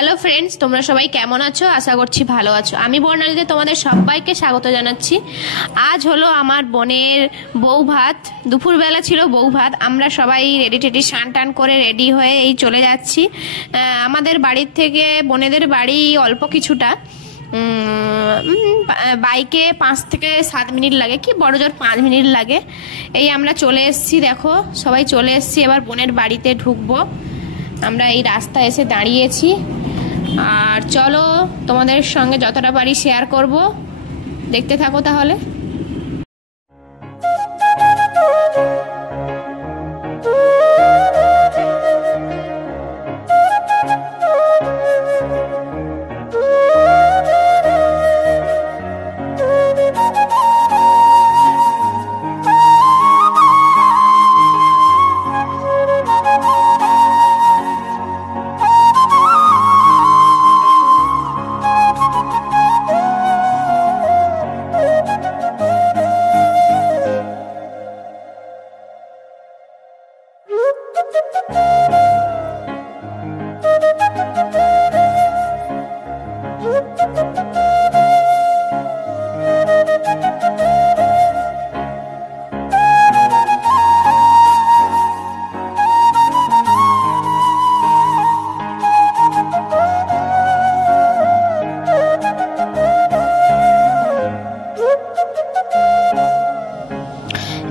Hello friends, তোমরা সবাই কেমন আছো? আশা করছি ভালো আছো। আমি বর্ণালীতে তোমাদের সবাইকে স্বাগত জানাচ্ছি। আজ হলো আমার বোনের বউ ভাত, দুপুরবেলা ছিল বউ ভাত। আমরা সবাই রেডি টেডি স্নান টান করে রেডি হয়ে এই চলে যাচ্ছি। আমাদের বাড়ির থেকে বোনেদের বাড়ি অল্প কিছুটা, বাইকে 5 থেকে 7 মিনিট লাগে, কি বড় জোর 5 মিনিট লাগে। এই আমরা চলে এসেছি, দেখো সবাই চলে এসেছি। এবার বোনের বাড়িতে ঢুকবো। আমরা এই রাস্তায় এসে দাঁড়িয়েছি, আর চলো তোমাদের সঙ্গে যতটা পারি শেয়ার করব, দেখতে থাকো তাহলে।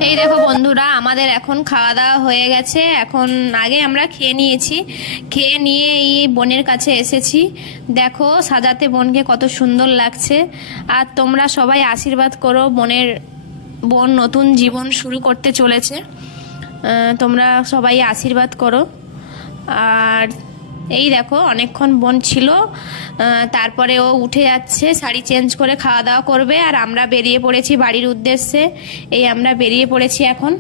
এই দেখো বন্ধুরা, আমাদের এখন খাওয়া দাওয়া হয়ে গেছে। এখন আগে আমরা খেয়ে নিয়েছি, খেয়ে নিয়ে এই বোনের কাছে এসেছি। দেখো সাজাতে বোনকে কত সুন্দর লাগছে। আর তোমরা সবাই আশীর্বাদ করো, বোন নতুন জীবন শুরু করতে চলেছে। তোমরা সবাই আশীর্বাদ করো। আর এই দেখো অনেকক্ষণ বোন ছিল, তারপরে ও উঠে যাচ্ছে, শাড়ি চেঞ্জ করে খাওয়া দাওয়া করবে। আর আমরা বেরিয়ে পড়েছি বাড়ির উদ্দেশ্যে। এই আমরা বেরিয়ে পড়েছি এখন।